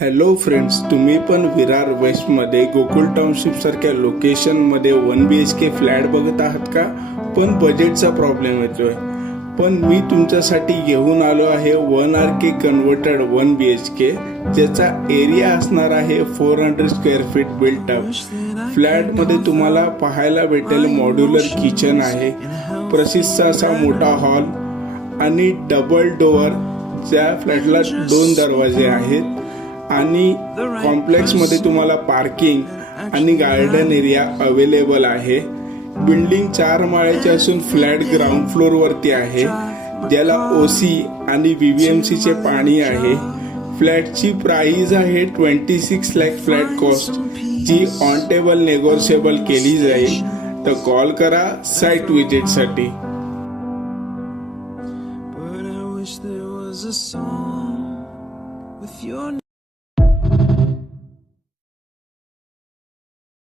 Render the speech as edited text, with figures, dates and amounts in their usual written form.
Hello friends, तुम्ही पण Virar वेस्टमध्ये Gokul township सारख्या लोकेशनमध्ये 1 BHK फ्लॅट बघत आहात का? पण बजेटचा प्रॉब्लेम येतोय. पण मी तुमच्यासाठी घेऊन आलो आहे 1 RK कन्वर्टेड 1 BHK, ज्याचा एरिया असणार आहे 400 स्क्वेअर फीट बिल्ट अप. फ्लॅटमध्ये तुम्हाला पाहायला भेटेल मॉड्युलर किचन आहे, प्रसिद्ध असा मोठा हॉल आणि डबल डोअर. त्या फ्लॅटला 2 दरवाजे आहेत आणि कॉम्प्लेक्समध्ये तुम्हाला पार्किंग आणि गार्डन एरिया अवेलेबल आहे. बिल्डिंग 4 माळ्याची असून फ्लॅट ग्राउंड फ्लोर वरती आहे, ज्याला OC आणि VVMC चे पाणी आहे. फ्लॅटची प्राइस आहे 26 लाख फ्लॅट कॉस्ट, जी ऑन टेबल नेगोशिएबल केली जाईल. तर कॉल करा साइट विजिटसाठी.